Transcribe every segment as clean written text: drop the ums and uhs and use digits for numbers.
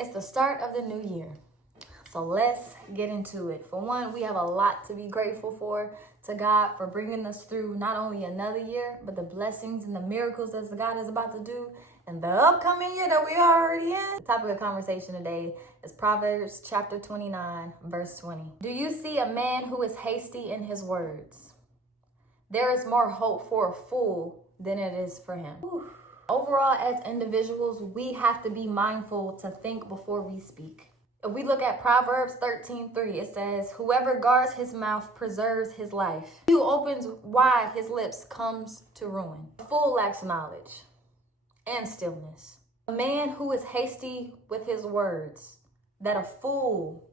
It's the start of the new year. So let's get into it. For one, we have a lot to be grateful for, to God for bringing us through not only another year, but the blessings and the miracles that God is about to do in the upcoming year that we are already in. The topic of conversation today is Proverbs chapter 29, verse 20. Do you see a man who is hasty in his words? There is more hope for a fool than it is for him. Whew. Overall, as individuals, we have to be mindful to think before we speak. If we look at Proverbs 13:3, it says, whoever guards his mouth preserves his life. He who opens wide his lips comes to ruin. A fool lacks knowledge and stillness. A man who is hasty with his words, that a fool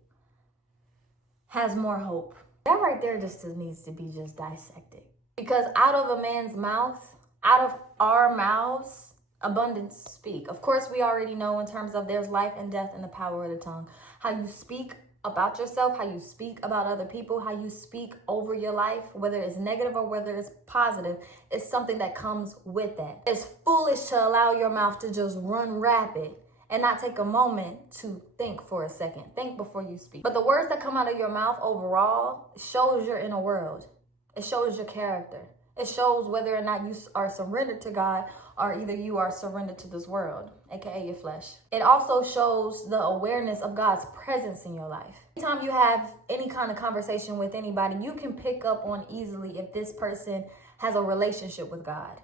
has more hope. That right there just needs to be just dissected. Because out of a man's mouth, out of our mouths, abundance speak. Of course, we already know in terms of there's life and death in the power of the tongue. How you speak about yourself, how you speak about other people, how you speak over your life, whether it's negative or whether it's positive, it's something that comes with that. It's foolish to allow your mouth to just run rapid and not take a moment to think for a second. Think before you speak. But the words that come out of your mouth overall shows your inner world. It shows your character. It shows whether or not you are surrendered to God or either you are surrendered to this world, aka your flesh. It also shows the awareness of God's presence in your life. Anytime you have any kind of conversation with anybody, you can pick up on easily if this person has a relationship with God.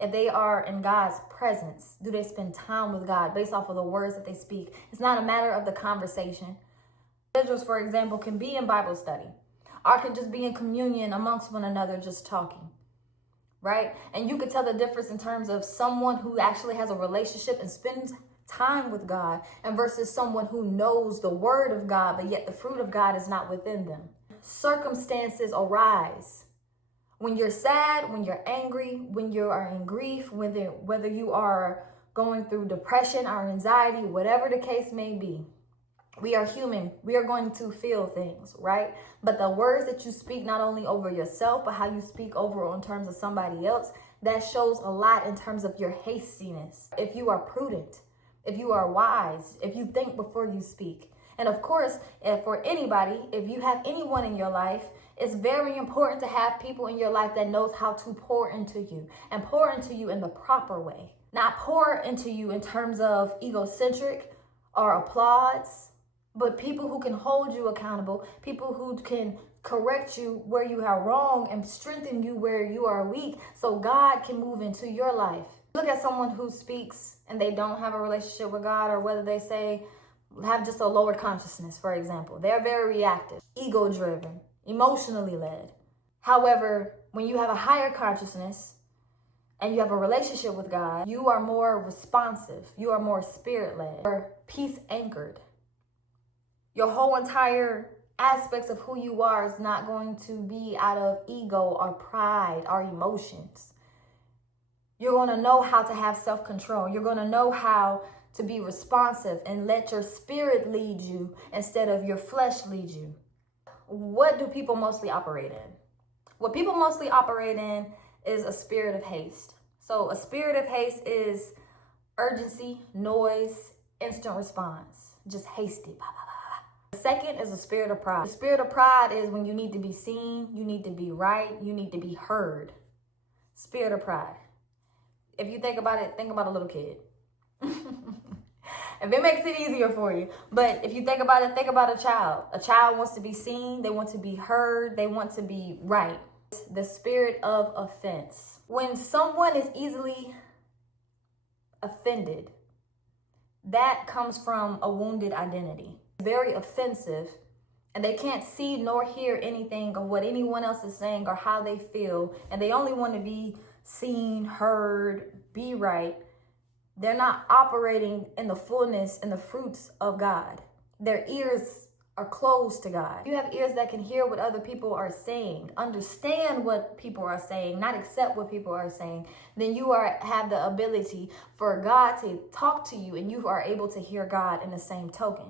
If they are in God's presence, do they spend time with God based off of the words that they speak? It's not a matter of the conversation. Individuals, for example, can be in Bible study or can just be in communion amongst one another just talking. Right? And you could tell the difference in terms of someone who actually has a relationship and spends time with God and versus someone who knows the word of God, but yet the fruit of God is not within them. Circumstances arise. When you're sad, when you're angry, when you are in grief, whether you are going through depression or anxiety, whatever the case may be, we are human. We are going to feel things, right? But the words that you speak, not only over yourself, but how you speak over in terms of somebody else, that shows a lot in terms of your hastiness. If you are prudent, if you are wise, if you think before you speak. And of course, for anybody, if you have anyone in your life, it's very important to have people in your life that knows how to pour into you and pour into you in the proper way. Not pour into you in terms of egocentric or applause, but people who can hold you accountable, people who can correct you where you are wrong and strengthen you where you are weak so God can move into your life. Look at someone who speaks and they don't have a relationship with God, or whether they say have just a lower consciousness, for example. They're very reactive, ego-driven, emotionally led. However, when you have a higher consciousness and you have a relationship with God, you are more responsive, you are more spirit-led, or peace-anchored. Your whole entire aspects of who you are is not going to be out of ego or pride or emotions. You're going to know how to have self-control. You're going to know how to be responsive and let your spirit lead you instead of your flesh lead you. What do people mostly operate in? What people mostly operate in is a spirit of haste. So a spirit of haste is urgency, noise, instant response, just hasty. Blah, blah, blah. The second is a spirit of pride. The spirit of pride is when you need to be seen, you need to be right, you need to be heard. Spirit of pride. If you think about it, think about a little kid. If it makes it easier for you. But if you think about it, think about a child. A child wants to be seen, they want to be heard, they want to be right. The spirit of offense. When someone is easily offended, that comes from a wounded identity. Very offensive, and they can't see nor hear anything of what anyone else is saying or how they feel, and they only want to be seen, heard, be right. They're not operating in the fullness and the fruits of God. Their ears are closed to God. You have ears that can hear what other people are saying, understand what people are saying, not accept what people are saying. Then you have the ability for God to talk to you, and you are able to hear God in the same token.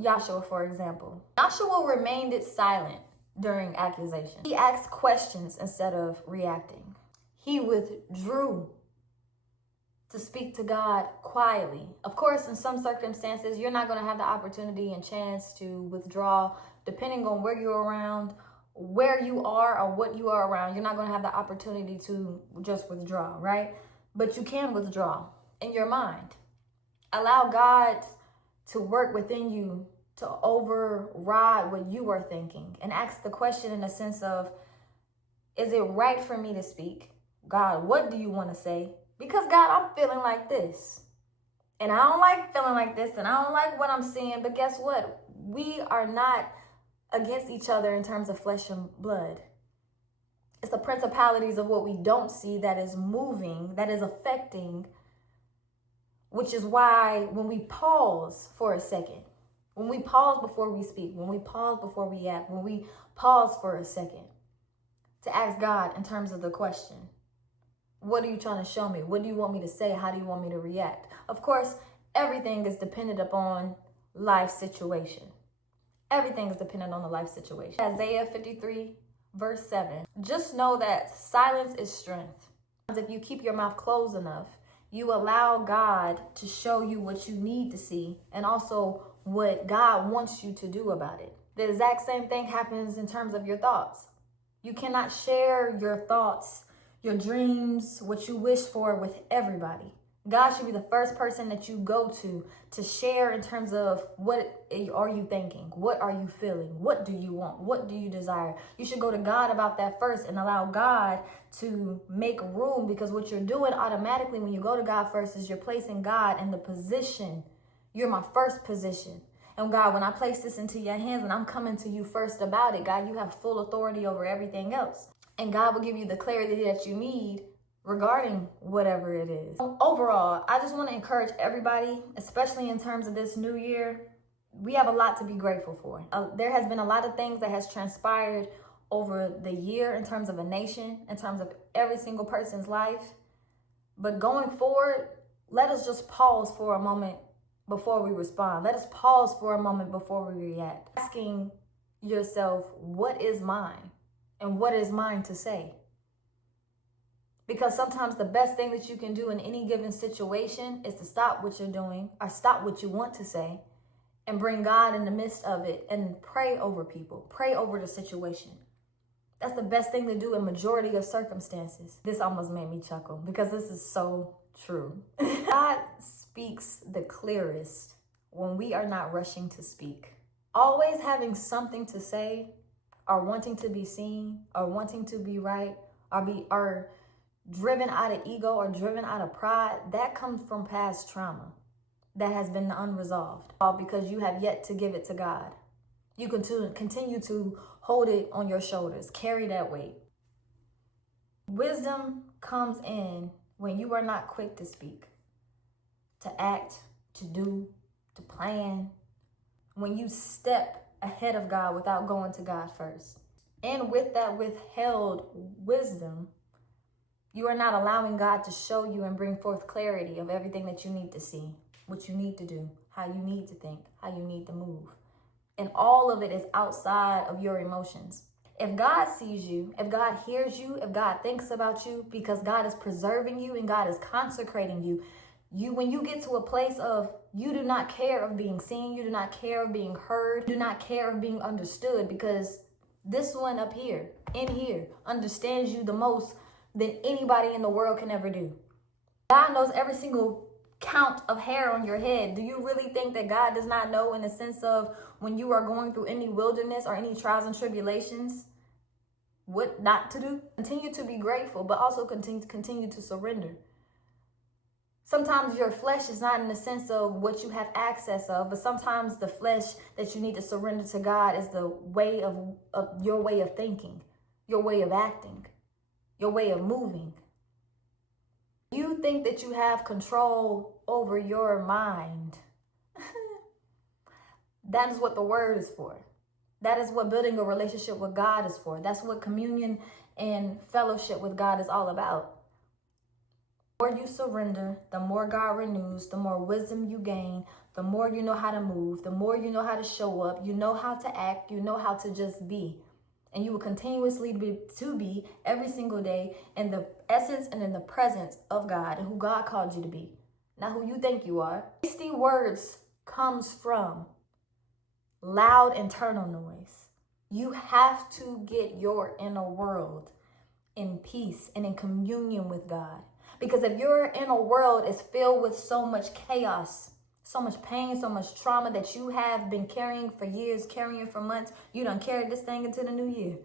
Joshua, for example. Joshua remained silent during accusation. He asked questions instead of reacting. He withdrew to speak to God quietly. Of course, in some circumstances, you're not going to have the opportunity and chance to withdraw, depending on where you're around, where you are, or what you are around. You're not going to have the opportunity to just withdraw, right? But you can withdraw in your mind. Allow God to work within you to override what you are thinking, and ask the question in the sense of, is it right for me to speak? God, what do you want to say? Because God, I'm feeling like this. And I don't like feeling like this, and I don't like what I'm seeing. But guess what? We are not against each other in terms of flesh and blood. It's the principalities of what we don't see that is moving, that is affecting, which is why when we pause for a second, when we pause before we speak, when we pause before we act, when we pause for a second to ask God in terms of the question, what are you trying to show me? What do you want me to say? How do you want me to react? Of course, everything is dependent upon life situation. Everything is dependent on the life situation. Isaiah 53, verse 7. Just know that silence is strength. If you keep your mouth closed enough, you allow God to show you what you need to see, and also what God wants you to do about it. The exact same thing happens in terms of your thoughts. You cannot share your thoughts, your dreams, what you wish for with everybody. God should be the first person that you go to share in terms of, what are you thinking? What are you feeling? What do you want? What do you desire? You should go to God about that first and allow God to make room, because what you're doing automatically when you go to God first is you're placing God in the position. You're my first position. And God, when I place this into your hands and I'm coming to you first about it, God, you have full authority over everything else. And God will give you the clarity that you need regarding whatever it is. Overall, I just want to encourage everybody, especially in terms of this new year. We have a lot to be grateful for. There has been a lot of things that has transpired over the year in terms of a nation, in terms of every single person's life. But going forward, let us just pause for a moment before we respond. Let us pause for a moment before we react. Asking yourself, what is mine? And what is mine to say? Because sometimes the best thing that you can do in any given situation is to stop what you're doing, or stop what you want to say, and bring God in the midst of it and pray over people, pray over the situation. That's the best thing to do in majority of circumstances. This almost made me chuckle because this is so true. God speaks the clearest when we are not rushing to speak. Always having something to say, or wanting to be seen, or wanting to be right, or driven out of ego, or driven out of pride, that comes from past trauma that has been unresolved, all because you have yet to give it to God. You continue to hold it on your shoulders, carry that weight. Wisdom comes in when you are not quick to speak, to act, to do, to plan. When you step ahead of God without going to God first. And with that withheld wisdom, you are not allowing God to show you and bring forth clarity of everything that you need to see, what you need to do, how you need to think, how you need to move. And all of it is outside of your emotions. If God sees you, if God hears you, if God thinks about you, because God is preserving you and God is consecrating you, when you get to a place of you do not care of being seen, you do not care of being heard, you do not care of being understood, because this one up here, in here, understands you the most than anybody in the world can ever do. God knows every single count of hair on your head. Do you really think that God does not know, in the sense of when you are going through any wilderness or any trials and tribulations, what not to do? Continue to be grateful, but also continue to surrender. Sometimes your flesh is not in the sense of what you have access of, but sometimes the flesh that you need to surrender to God is the way of your way of thinking, your way of acting, your way of moving. You think that you have control over your mind. That is what the word is for. That is what building a relationship with God is for. That's what communion and fellowship with God is all about. The more you surrender, the more God renews, the more wisdom you gain, the more you know how to move, the more you know how to show up, you know how to act, you know how to just be. And you will continuously be every single day in the essence and in the presence of God, who God called you to be, not who you think you are. Hasty words comes from loud internal noise. You have to get your inner world in peace and in communion with God. Because if your inner world is filled with so much chaos, so much pain, so much trauma that you have been carrying for years, carrying for months, you done carried this thing into the new year.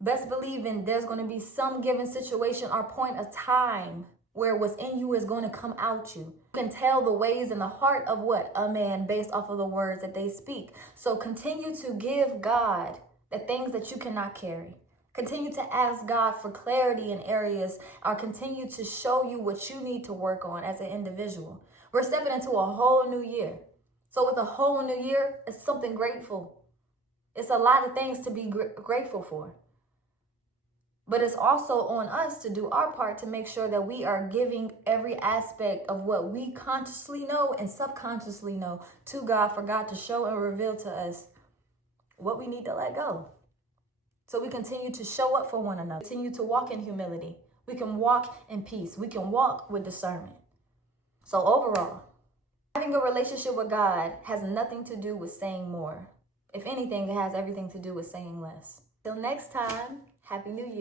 Best believing there's going to be some given situation or point of time where what's in you is going to come out you. You can tell the ways and the heart of what? A man, based off of the words that they speak. So continue to give God the things that you cannot carry. Continue to ask God for clarity in areas, or continue to show you what you need to work on as an individual. We're stepping into a whole new year. So with a whole new year, it's something grateful. It's a lot of things to be grateful for. But it's also on us to do our part to make sure that we are giving every aspect of what we consciously know and subconsciously know to God, for God to show and reveal to us what we need to let go. So we continue to show up for one another, continue to walk in humility. We can walk in peace. We can walk with discernment. So overall, having a relationship with God has nothing to do with saying more. If anything, it has everything to do with saying less. Till next time, Happy New Year.